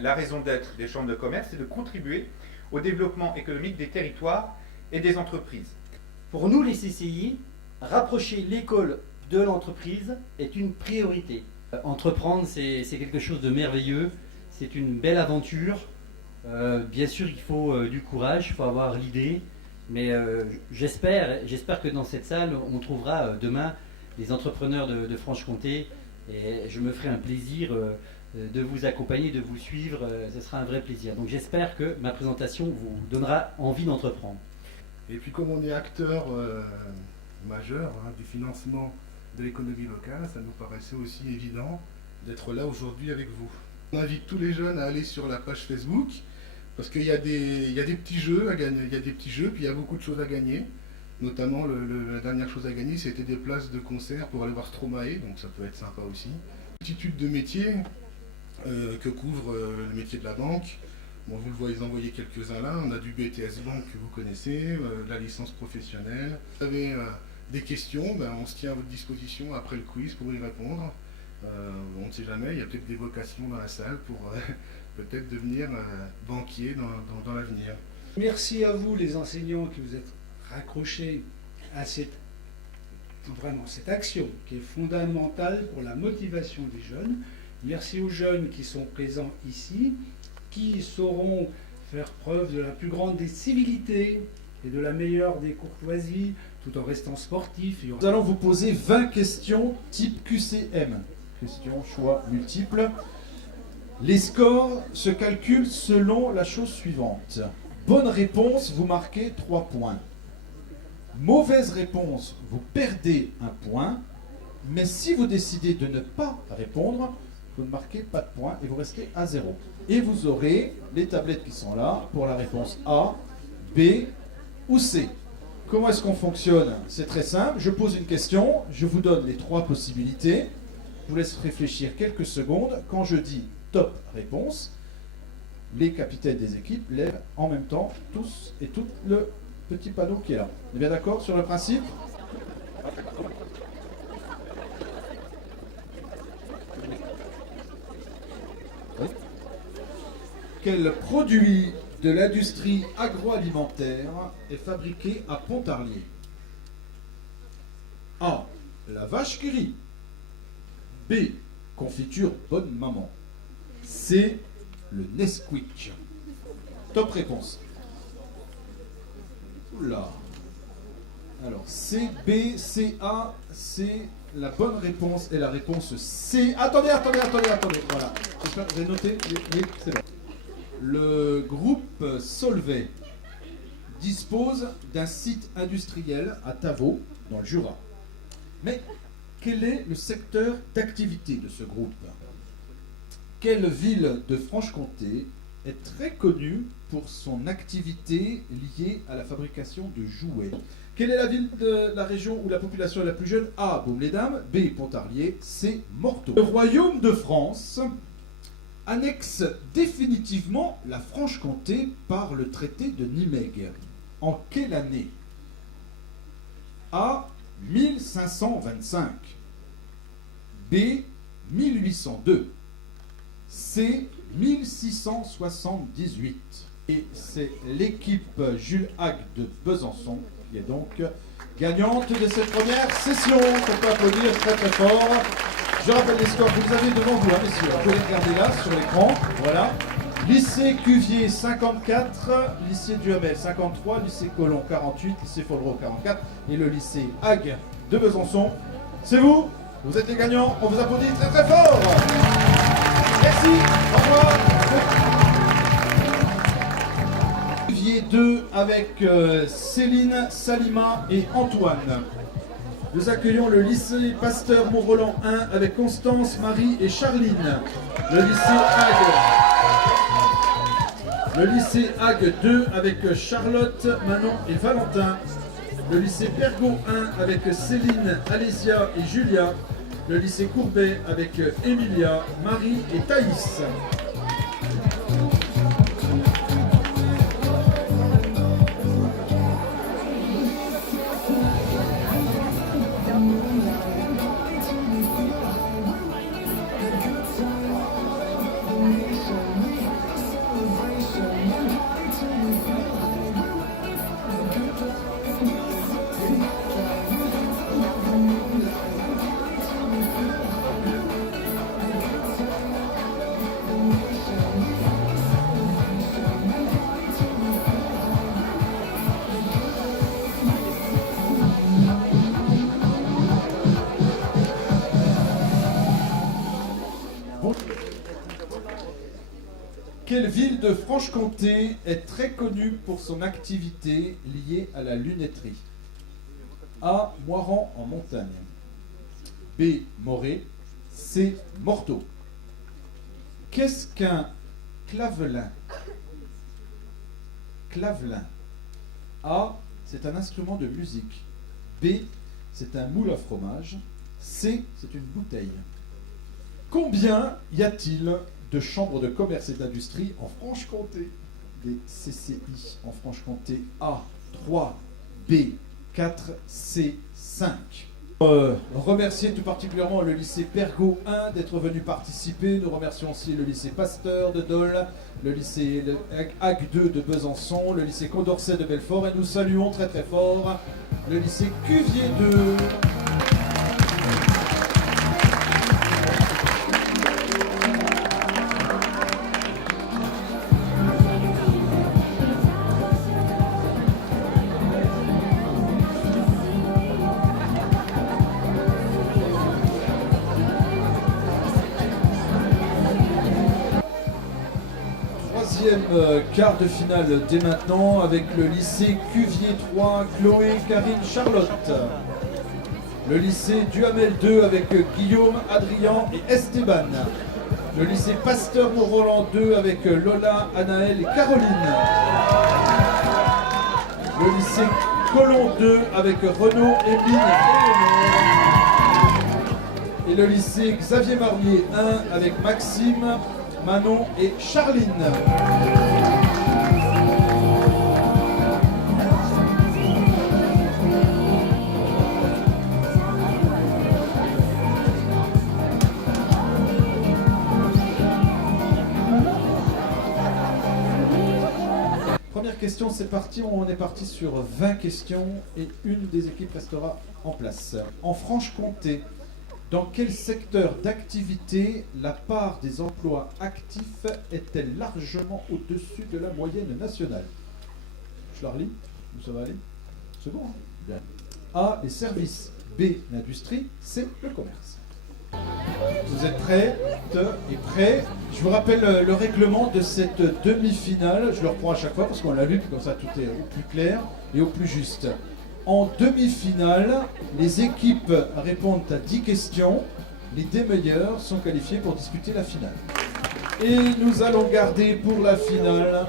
La raison d'être des chambres de commerce, c'est de contribuer au développement économique des territoires et des entreprises. Pour nous, les CCI, rapprocher l'école de l'entreprise est une priorité. Entreprendre, c'est quelque chose de merveilleux, c'est une belle aventure. Bien sûr, il faut du courage, il faut avoir l'idée, mais j'espère que dans cette salle, on trouvera demain des entrepreneurs de Franche-Comté, et je me ferai un plaisir de vous accompagner, de vous suivre, ce sera un vrai plaisir. Donc j'espère que ma présentation vous donnera envie d'entreprendre. Et puis comme on est acteur majeur du financement de l'économie locale, ça nous paraissait aussi évident d'être là aujourd'hui avec vous. On invite tous les jeunes à aller sur la page Facebook, parce qu'il y a des petits jeux à gagner, il y a des petits jeux, puis il y a beaucoup de choses à gagner. Notamment, la dernière chose à gagner, c'était des places de concert pour aller voir Stromae, donc ça peut être sympa aussi. Multitude de métiers que couvre le métier de la banque. Bon, vous le voyez, envoyer quelques-uns là. On a du BTS Banque que vous connaissez, la licence professionnelle. Vous avez des questions, on se tient à votre disposition après le quiz pour y répondre. On ne sait jamais, il y a peut-être des vocations dans la salle pour peut-être devenir banquier dans l'avenir. Merci à vous les enseignants qui vous êtes raccrochés à cette action qui est fondamentale pour la motivation des jeunes. Merci aux jeunes qui sont présents ici, qui sauront faire preuve de la plus grande des civilités et de la meilleure des courtoisies, tout en restant sportifs. Nous allons vous poser 20 questions type QCM. Questions, choix multiples. Les scores se calculent selon la chose suivante. Bonne réponse, vous marquez 3 points. Mauvaise réponse, vous perdez 1 point. Mais si vous décidez de ne pas répondre, vous ne marquez pas de points et vous restez à 0. Et vous aurez les tablettes qui sont là pour la réponse A, B ou C. Comment est-ce qu'on fonctionne? C'est très simple. Je pose une question, je vous donne les 3 possibilités. Je vous laisse réfléchir quelques secondes. Quand je dis top réponse, les capitaines des équipes lèvent en même temps tous et toutes le petit panneau qui est là. On est bien d'accord sur le principe? Quel produit de l'industrie agroalimentaire est fabriqué à Pontarlier? A. La vache qui rit. B. Confiture Bonne Maman. C. Le Nesquik. Top réponse. Oula. Alors, C, B, C, A, c'est la bonne réponse et la réponse C. Attendez. Voilà. J'espère que vous avez noté. Oui, c'est bon. Le groupe Solvay dispose d'un site industriel à Tavaux, dans le Jura. Mais quel est le secteur d'activité de ce groupe? Quelle ville de Franche-Comté est très connue pour son activité liée à la fabrication de jouets? Quelle est la ville de la région où la population est la plus jeune? A. Baume-les-Dames. B. Pontarlier. C. Morteau. Le royaume de France annexe définitivement la Franche-Comté par le traité de Nimègue. En quelle année? A. 1525. B. 1802. C. 1678. Et c'est l'équipe Jules Hague de Besançon qui est donc gagnante de cette première session. On peut applaudir très très fort. Je rappelle les scores que vous avez devant vous, messieurs. Vous pouvez les regarder là sur l'écran. Voilà. Lycée Cuvier 54, lycée Duhamel 53, lycée Colomb 48, lycée Follereau 44 et le lycée Hague de Besançon. C'est vous, vous êtes les gagnants, on vous applaudit très très fort. Merci, au revoir. Cuvier 2 avec Céline, Salima et Antoine. Nous accueillons le lycée Pasteur Mont-Roland 1 avec Constance, Marie et Charline. Le lycée Hague. Le lycée Hague 2 avec Charlotte, Manon et Valentin. Le lycée Pergaud 1 avec Céline, Alésia et Julia. Le lycée Courbet avec Emilia, Marie et Thaïs. Quelle ville de Franche-Comté est très connue pour son activité liée à la lunetterie? A. Moirans en montagne. B. Morée. C. Morteau. Qu'est-ce qu'un clavelin? Clavelin. A. C'est un instrument de musique. B. C'est un moule à fromage. C. C'est une bouteille. Combien y a-t-il de chambres de commerce et d'industrie en Franche-Comté? Des CCI en Franche-Comté. A. 3. B. 4. C. 5. Remercier tout particulièrement le lycée Pergaud 1 d'être venu participer. Nous remercions aussi le lycée Pasteur de Dole, le lycée HAC 2 de Besançon, le lycée Condorcet de Belfort, et nous saluons très très fort le lycée Cuvier 2. Quart de finale dès maintenant avec le lycée Cuvier 3, Chloé, Karine, Charlotte. Le lycée Duhamel 2 avec Guillaume, Adrien et Esteban. Le lycée Pasteur Mont-Roland 2 avec Lola, Anaël et Caroline. Le lycée Colomb 2 avec Renaud, Émile et le lycée Xavier Marlier 1 avec Maxime, Manon et Charline. Première question, c'est parti. On est parti sur 20 questions et une des équipes restera en place. En Franche-Comté, dans quel secteur d'activité la part des emplois actifs est-elle largement au-dessus de la moyenne nationale? Je la relis? Où ça va aller? C'est bon, hein? Bien. A, les services. B, l'industrie. C, le commerce. Vous êtes prêts et prêts? Je vous rappelle le règlement de cette demi-finale. Je le reprends à chaque fois parce qu'on l'a lu, comme ça tout est au plus clair et au plus juste. En demi-finale, les équipes répondent à 10 questions. Les 10 meilleurs sont qualifiés pour disputer la finale. Et nous allons garder pour la finale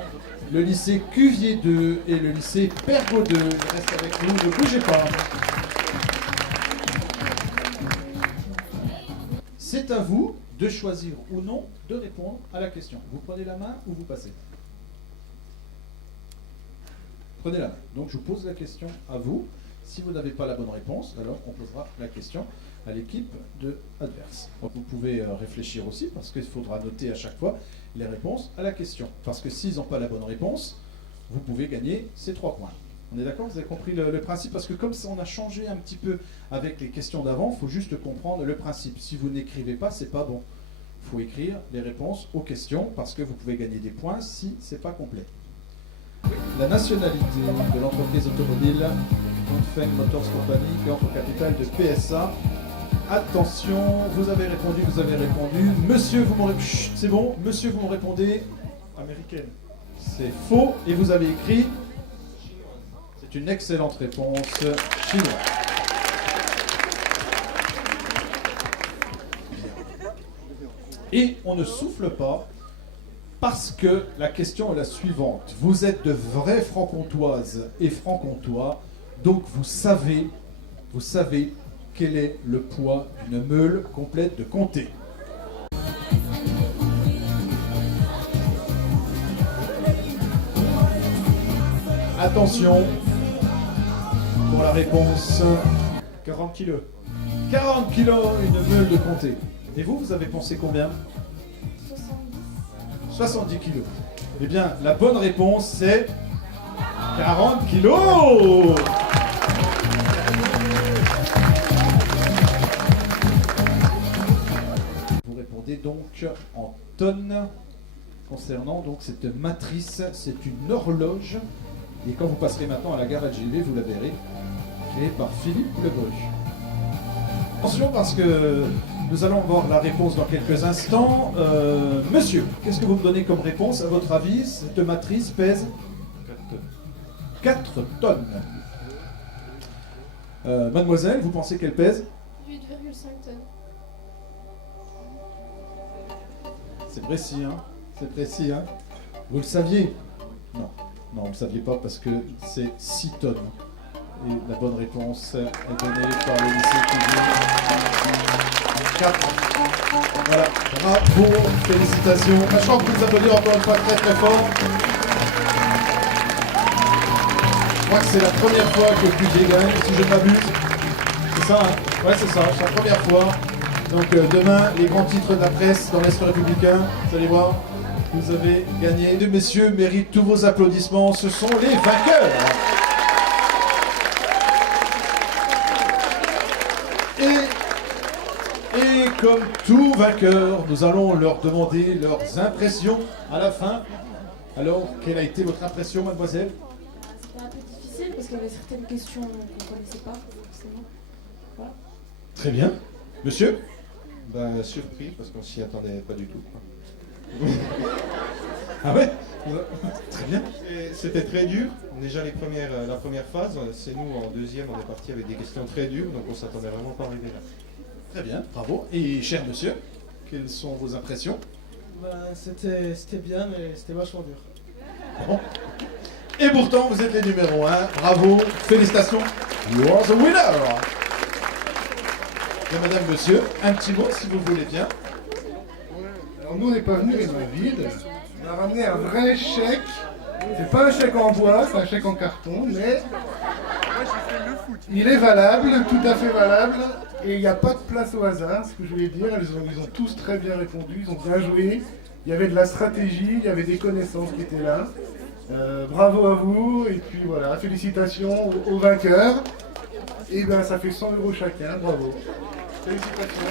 le lycée Cuvier 2 et le lycée Pergaud 2. Reste avec nous, ne bougez pas. C'est à vous de choisir ou non de répondre à la question. Vous prenez la main ou vous passez? Prenez la main. Donc je vous pose la question à vous. Si vous n'avez pas la bonne réponse, alors on posera la question à l'équipe adverse. Vous pouvez réfléchir aussi parce qu'il faudra noter à chaque fois les réponses à la question. Parce que s'ils n'ont pas la bonne réponse, vous pouvez gagner ces 3 points. On est d'accord? Vous avez compris le principe? Parce que comme ça, on a changé un petit peu avec les questions d'avant, il faut juste comprendre le principe. Si vous n'écrivez pas, c'est pas bon. Il faut écrire les réponses aux questions parce que vous pouvez gagner des points si c'est pas complet. La nationalité de l'entreprise automobile Dongfeng Motors Company, qui entre au capital de PSA. Attention, vous avez répondu, vous avez répondu. Monsieur, vous m'aurez... C'est bon, monsieur, vous me répondez... Américaine. C'est faux, et vous avez écrit... C'est une excellente réponse, chinois. Et on ne souffle pas, parce que la question est la suivante. Vous êtes de vraies franc-comtoises et franc-comtois, donc vous savez quel est le poids d'une meule complète de comté. Attention pour la réponse. 40 kilos. 40 kilos, une meule de comté. Et vous avez pensé combien? 70 kilos. Eh bien, la bonne réponse, c'est 40 kilos. Vous répondez donc en tonnes concernant donc cette matrice. C'est une horloge. Et quand vous passerez maintenant à la gare LGV, vous la verrez, créée par Philippe Lebruch. Attention parce que Nous allons voir la réponse dans quelques instants. Monsieur, qu'est-ce que vous me donnez comme réponse? À votre avis, cette matrice pèse 4 tonnes. Mademoiselle, vous pensez qu'elle pèse? 8,5 tonnes. C'est précis, hein? C'est précis, hein? Vous le saviez? Non, non, vous ne le saviez pas parce que c'est 6 tonnes. Et la bonne réponse est donnée par le lycée Cuvier. 4. Voilà, bravo, félicitations. Je chante vous applaudir encore une fois très très fort. Je crois que c'est la première fois que Cuvier gagne, si je ne m'abuse. C'est ça, hein? Ouais, c'est ça, c'est la première fois. Donc demain, les grands titres de la presse dans l'Est républicain, vous allez voir, vous avez gagné. Deux messieurs méritent tous vos applaudissements, ce sont les vainqueurs. Et comme tout vainqueur, nous allons leur demander leurs impressions à la fin. Alors, quelle a été votre impression, mademoiselle? C'était un peu difficile parce qu'il y avait certaines questions qu'on ne connaissait pas forcément. Voilà. Très bien. Monsieur? Ben, surpris parce qu'on s'y attendait pas du tout. Ah ouais? Très bien. C'était très dur. Déjà la première phase, c'est nous en deuxième, on est parti avec des questions très dures, donc on s'attendait vraiment pas à arriver là. Très bien, bravo. Et cher monsieur, quelles sont vos impressions? C'était bien, mais c'était vachement dur. Bon. Et pourtant, vous êtes les numéros 1. Bravo, félicitations. You are the winner. Et madame, monsieur, un petit mot si vous voulez bien. Alors nous on n'est pas venus les mains vides, on a ramené un vrai chèque. C'est pas un chèque en bois, c'est un chèque en carton, mais il est valable, tout à fait valable, et il n'y a pas de place au hasard, ce que je voulais dire, ils ont tous très bien répondu, ils ont bien joué, il y avait de la stratégie, il y avait des connaissances qui étaient là. Bravo à vous, et puis voilà, félicitations aux vainqueurs, et ben ça fait 100 € chacun, bravo. Félicitations.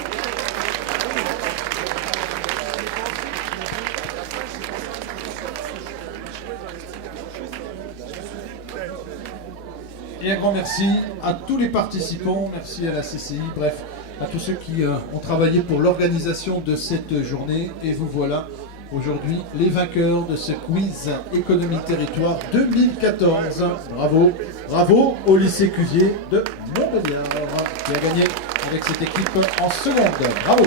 Et un grand merci à tous les participants, merci à la CCI, bref, à tous ceux qui ont travaillé pour l'organisation de cette journée. Et vous voilà aujourd'hui les vainqueurs de ce quiz Économie Territoire 2014. Bravo, bravo au lycée Cuvier de Montbéliard qui a gagné avec cette équipe en seconde. Bravo.